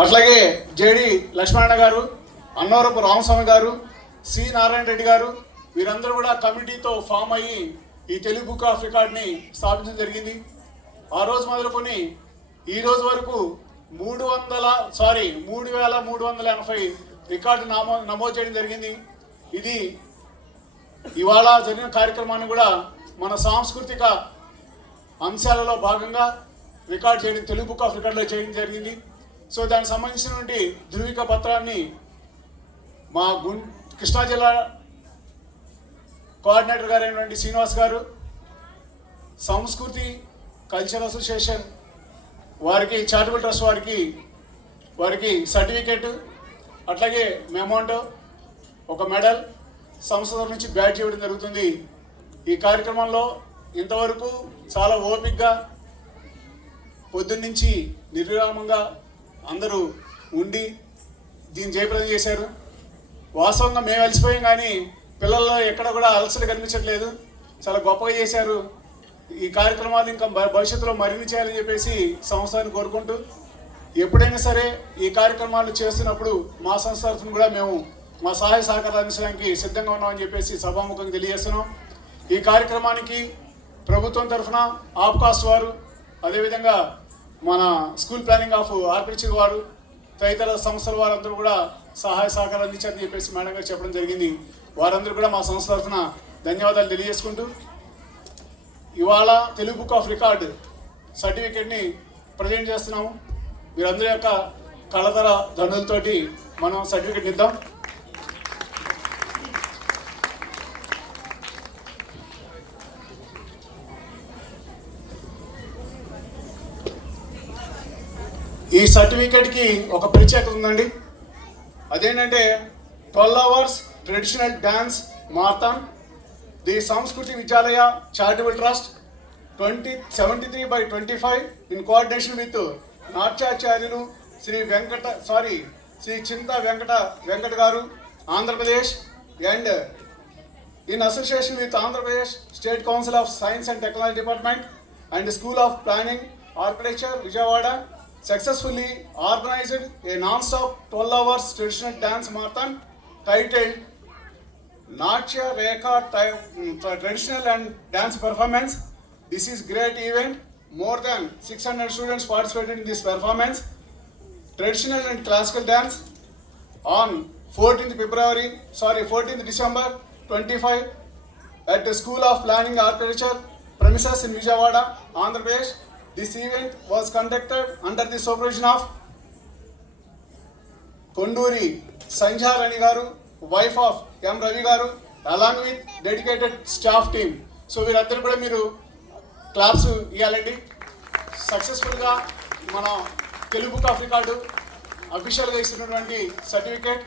అట్లాగే జేడి లక్ష్మణ గారు, అన్నవరపు రామస్వామి గారు, సి నారాయణ రెడ్డి గారు, వీరందరూ కూడా కమిటీతో ఫామ్ అయ్యి ఈ తెలుగు బుక్ ఆఫ్ రికార్డ్ని స్థాపించడం జరిగింది. ఆ రోజు మొదలుకొని ఈ రోజు వరకు 3,380 రికార్డు నమోదు చేయడం జరిగింది. ఇది ఇవాళ జరిగిన కార్యక్రమాన్ని కూడా మన సాంస్కృతిక అంశాలలో భాగంగా రికార్డ్ చేయడం, తెలుగు బుక్ ఆఫ్ రికార్డులో చేయడం జరిగింది. సో దానికి సంబంధించినటువంటి ధృవీక పత్రాన్ని మా కృష్ణా జిల్లా కోఆర్డినేటర్ గారు అయినటువంటి శ్రీనివాస్ గారు, సంస్కృతి కల్చరల్ అసోసియేషన్ వారికి, చారిటబుల్ ట్రస్ట్ వారికి సర్టిఫికెట్, అట్లాగే మెమోంటో, ఒక మెడల్, సంస్థ నుంచి బ్యాడ్జ్ ఇవ్వడం జరుగుతుంది. ఈ కార్యక్రమంలో ఇంతవరకు చాలా ఓపికగా పొద్దున్నుంచి నిర్విరామంగా అందరూ ఉండి దీన్ని జయప్రదం చేశారు. వాస్తవంగా మేము అలసిపోయాం, కానీ పిల్లల్లో ఎక్కడ కూడా అలసట కనిపించట్లేదు. చాలా గొప్పగా చేశారు. ఈ కార్యక్రమాలు ఇంకా భవిష్యత్తులో మరిన్ని చేయాలని చెప్పేసి సంస్థను కోరుకుంటూ, ఎప్పుడైనా సరే ఈ కార్యక్రమాలు చేస్తున్నప్పుడు మా సంస్థ తరఫున కూడా మేము మా సహాయ సహకారాలు అందించడానికి సిద్ధంగా ఉన్నామని చెప్పేసి సభాముఖంగా తెలియజేస్తున్నాం. ఈ కార్యక్రమానికి ప్రభుత్వం తరఫున ఆప్కాస్ట్ వారు, అదేవిధంగా మన స్కూల్ ప్లానింగ్ ఆఫ్ ఆర్కిటెక్చర్ వారు, తదితర సంస్థల వారందరూ కూడా సహాయ సహకారం అందించారని చెప్పేసి మేడం గారు చెప్పడం జరిగింది. వారందరూ కూడా మా సంస్థ తరఫున ధన్యవాదాలు తెలియజేసుకుంటూ, ఇవాళ తెలుగు బుక్ ఆఫ్ రికార్డ్ సర్టిఫికేట్ని ప్రజెంట్ చేస్తున్నాము. మీరందరి యొక్క కళతర దండులతోటి మనం సర్టిఫికేట్ ఇద్దాం. ఈ సర్టిఫికేట్కి ఒక ప్రత్యేకత ఉందండి. అదేంటంటే 12 hours traditional dance marathon the Sanskriti Vidyalaya charitable trust 2073/25 in coordination with నాట్యాచార్యులు శ్రీ చింత వెంకట గారు, Andhra Pradesh, and in association with Andhra Pradesh state council of science and technology department and school of planning architecture Vijayawada successfully organized a non-stop 12 hours traditional dance marathon titled Natya Rekha Traditional and Dance Performance. This is great event. More than 600 students participated in this performance. Traditional and classical dance on 14th December 25 at the School of Planning Architecture premises in Vijayawada, Andhra Pradesh. This event was conducted under the supervision of Konduri Sanjha Rani Garu, wife of M. Ravi Garu, along with dedicated staff team. So వీరందరూ కూడా మీరు claps ఇవ్వాలండి. సక్సెస్ఫుల్గా మన Telugu book of record అఫీషియల్గా ఇస్తున్నటువంటి certificate.